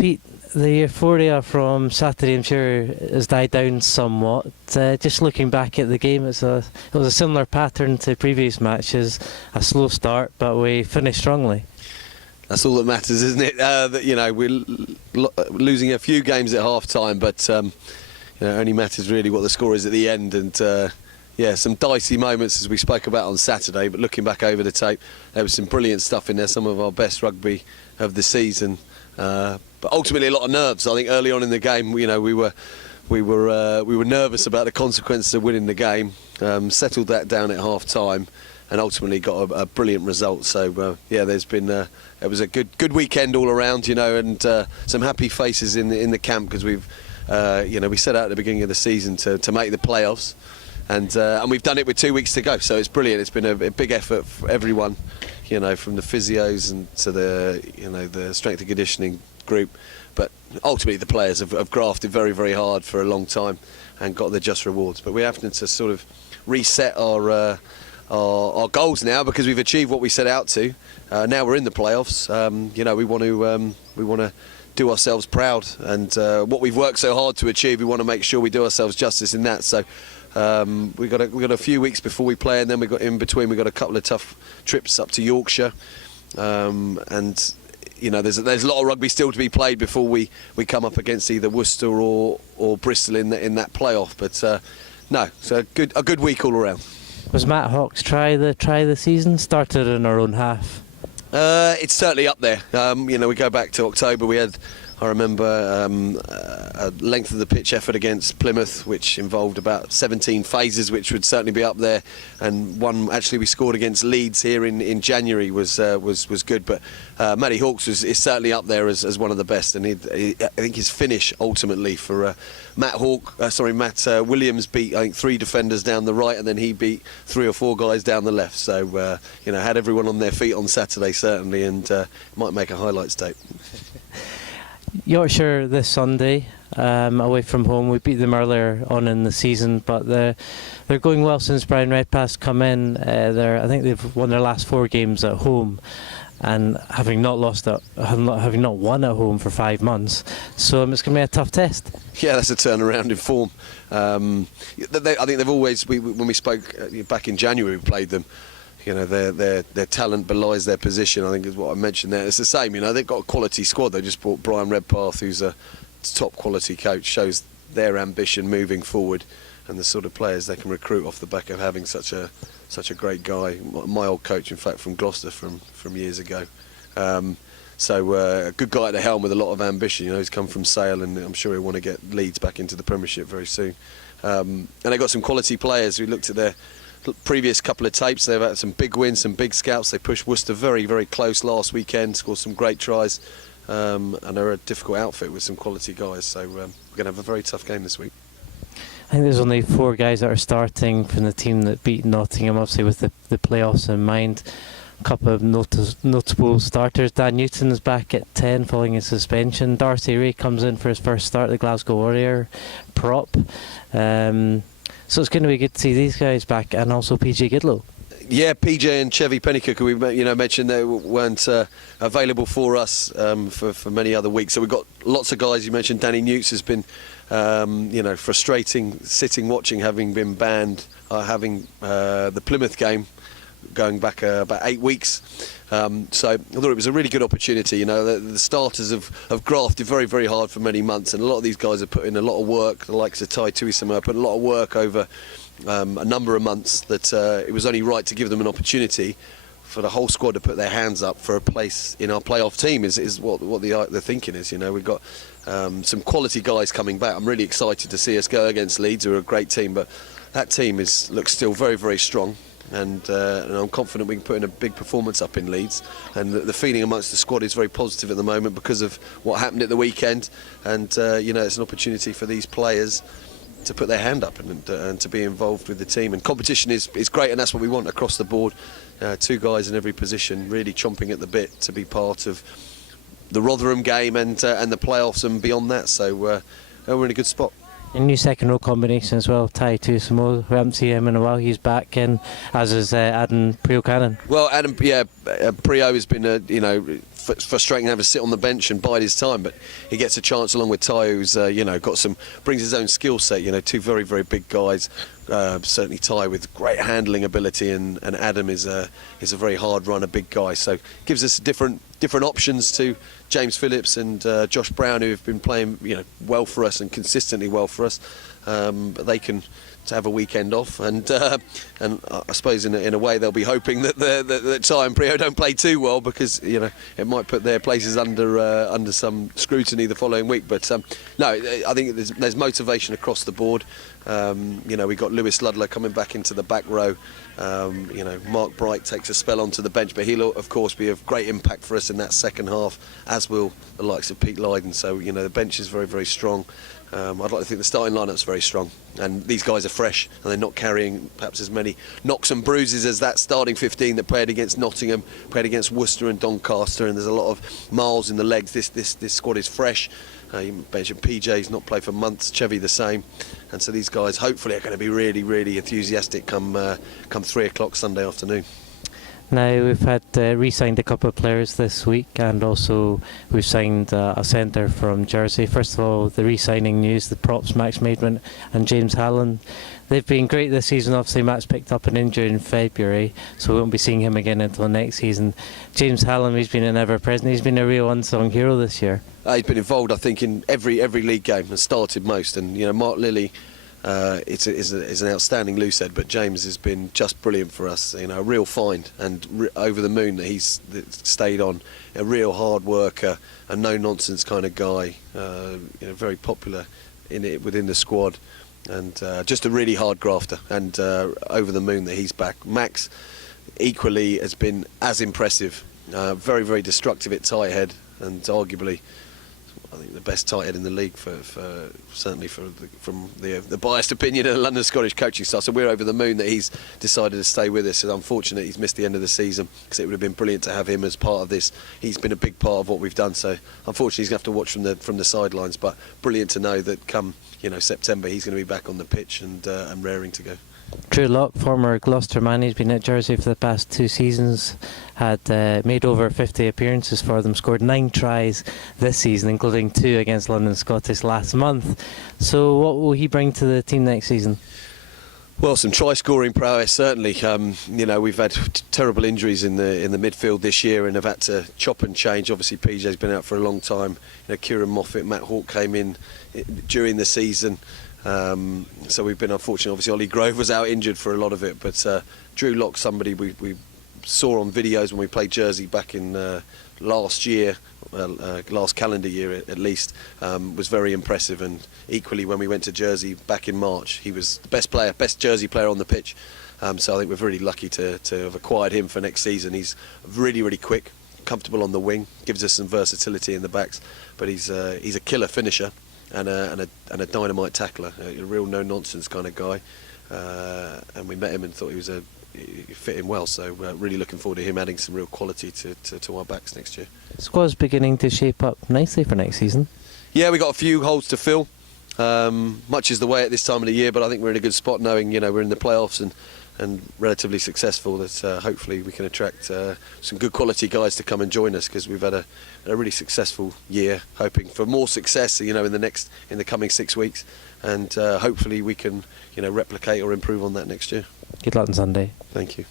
Pete, the euphoria from Saturday, I'm sure, has died down somewhat. Just looking back at the game, it was a similar pattern to previous matches, a slow start, but we finished strongly. That's all that matters, isn't it? That, you know, we're losing a few games at half-time, but you know, it only matters really what the score is at the end. And yeah, some dicey moments as we spoke about on Saturday, but looking back over the tape, there was some brilliant stuff in there, some of our best rugby of the season. But ultimately a lot of nerves. I think early on in the game, you know, we were nervous about the consequences of winning the game. Settled that down at half time, and ultimately got a brilliant result. So yeah, there's been it was a good weekend all around, you know, and some happy faces in the camp, because we've you know, we set out at the beginning of the season to make the playoffs, and we've done it with 2 weeks to go. So it's brilliant. It's been a big effort for everyone, you know, from the physios and to the, you know, the strength and conditioning group, but ultimately the players have grafted very, very hard for a long time and got their just rewards. But we're having to sort of reset our goals now, because we've achieved what we set out to. Now we're in the playoffs. You know, we want to do ourselves proud, and what we've worked so hard to achieve, we want to make sure we do ourselves justice in that. So we've got a few weeks before we play, and then we've got a couple of tough trips up to Yorkshire, and you know, there's a lot of rugby still to be played before we come up against either Worcester or Bristol in that playoff. But no, so a good week all around. Was Matt Hawke's try the season started in our own half? It's certainly up there. You know, we go back to October. We had, I remember, a length of the pitch effort against Plymouth, which involved about 17 phases, which would certainly be up there. And one actually we scored against Leeds here in January was good. But Matty Hawkes is certainly up there as one of the best. And I think his finish ultimately for Matt Williams beat, I think, 3 defenders down the right, and then he beat 3 or 4 guys down the left. So you know, had everyone on their feet on Saturday certainly, and might make a highlights tape. Yorkshire this Sunday, away from home. We beat them earlier on in the season, but they're going well since Brian Redpath's come in. I think they've won their last 4 games at home, and having not won at home for 5 months. So it's going to be a tough test. Yeah, that's a turnaround in form. I think they've always, when we spoke back in January, we played them. You know, their talent belies their position, I think is what I mentioned there. It's the same, you know, they've got a quality squad. They just brought Brian Redpath, who's a top quality coach, shows their ambition moving forward, and the sort of players they can recruit off the back of having such a great guy. My old coach, in fact, from Gloucester from years ago. So a good guy at the helm with a lot of ambition. You know, he's come from Sale, and I'm sure he'll want to get Leeds back into the Premiership very soon. And they've got some quality players. We looked at their previous couple of tapes. They've had some big wins, some big scouts. They pushed Worcester very, very close last weekend, scored some great tries, and they're a difficult outfit with some quality guys. So we're going to have a very tough game this week. I think there's only 4 guys that are starting from the team that beat Nottingham, obviously with the playoffs in mind. A couple of notable starters. Dan Newton is back at 10 following his suspension. Darcy Ray comes in for his first start, the Glasgow Warrior prop. So it's going to be good to see these guys back, and also PJ Gidlow. Yeah, PJ and Chevy Pennycook, who we mentioned they weren't available for us for many other weeks. So we've got lots of guys. You mentioned Danny Newts has been frustrating sitting watching, having been banned, having the Plymouth game going back about 8 weeks. So I thought it was a really good opportunity. You know, the starters have grafted very, very hard for many months, and a lot of these guys have put in a lot of work. The likes of Tai Tuisama put a lot of work over a number of months, that it was only right to give them an opportunity for the whole squad to put their hands up for a place in our playoff team is what the thinking is. You know, we've got some quality guys coming back. I'm really excited to see us go against Leeds, who are a great team, but that team looks still very, very strong. And I'm confident we can put in a big performance up in Leeds, and the feeling amongst the squad is very positive at the moment because of what happened at the weekend. And you know, it's an opportunity for these players to put their hand up and to be involved with the team. And competition is great, and that's what we want across the board. 2 guys in every position, really chomping at the bit to be part of the Rotherham game and the playoffs and beyond that. So we're in a good spot. A new second row combination as well, Tai Tuisimo. We haven't seen him in a while. He's back, and as is Adam Prio-Cannon. Well, Adam, Prio has been, frustrating having to sit on the bench and bide his time, but he gets a chance along with Tai, who's, brings his own skill set. Two very, very big guys. Certainly Tai with great handling ability, and Adam is a very hard runner, big guy. So gives us different options to James Phillips and Josh Brown, who have been playing well for us and consistently well for us. But they can to have a weekend off, and I suppose in a way they'll be hoping that Tai and Prio don't play too well, because it might put their places under some scrutiny the following week. But no, I think there's motivation across the board. We got Lewis Ludlow coming back into the back row. Mark Bright takes a spell onto the bench, but he'll of course be of great impact for us in that second half, as will the likes of Pete Lydon. So the bench is very, very strong. I'd like to think the starting lineup's very strong, and these guys are fresh, and they're not carrying perhaps as many knocks and bruises as that starting 15 that played against Nottingham, played against Worcester and Doncaster, and there's a lot of miles in the legs. This squad is fresh. You mentioned PJ's not played for months, Chevy the same, and so these guys hopefully are going to be really, really enthusiastic come 3 o'clock Sunday afternoon. Now, we've had re-signed a couple of players this week, and also we've signed a centre from Jersey. First of all, the re-signing news, the props, Max Maidment and James Hallen. They've been great this season. Obviously, Max picked up an injury in February, so we won't be seeing him again until next season. James Hallen, he's been an ever-present. He's been a real unsung hero this year. He's been involved, I think, in every league game and started most. And Mark Lilly is an outstanding loosehead, but James has been just brilliant for us. A real find, and over the moon that he's stayed on. A real hard worker, a no nonsense kind of guy. Very popular within the squad, and just a really hard grafter. And over the moon that he's back. Max equally has been as impressive. Very, very destructive at tight head, and arguably, I think, the best tight head in the league from the biased opinion of the London Scottish coaching staff. So we're over the moon that he's decided to stay with us. It's unfortunate he's missed the end of the season, because it would have been brilliant to have him as part of this. He's been a big part of what we've done. So unfortunately he's going to have to watch from the sidelines. But brilliant to know that come September he's going to be back on the pitch and raring to go. Drew Lock, former Gloucester man, he's been at Jersey for the past 2 seasons, had made over 50 appearances for them, scored 9 tries this season, including 2 against London Scottish last month. So what will he bring to the team next season? Well, some try-scoring prowess, certainly. We've had terrible injuries in the midfield this year and have had to chop and change. Obviously, PJ's been out for a long time. Kieran Moffat, Matt Hawke came in during the season. So we've been unfortunate. Obviously, Ollie Grove was out injured for a lot of it, but Drew Lock, somebody we saw on videos when we played Jersey back in last year, last calendar year at least, was very impressive. And equally, when we went to Jersey back in March, he was the best Jersey player on the pitch. So I think we're really lucky to have acquired him for next season. He's really, really quick, comfortable on the wing, gives us some versatility in the backs, but he's a killer finisher. And a dynamite tackler, a real no-nonsense kind of guy. And we met him and thought he fit in well. So really looking forward to him adding some real quality to our backs next year. Squad's beginning to shape up nicely for next season. Yeah, we got a few holes to fill. Much is the way at this time of the year, but I think we're in a good spot, knowing we're in the playoffs and relatively successful. That hopefully we can attract some good quality guys to come and join us, because we've had a really successful year. Hoping for more success, in the coming 6 weeks, and hopefully we can replicate or improve on that next year. Good luck on Sunday. Thank you.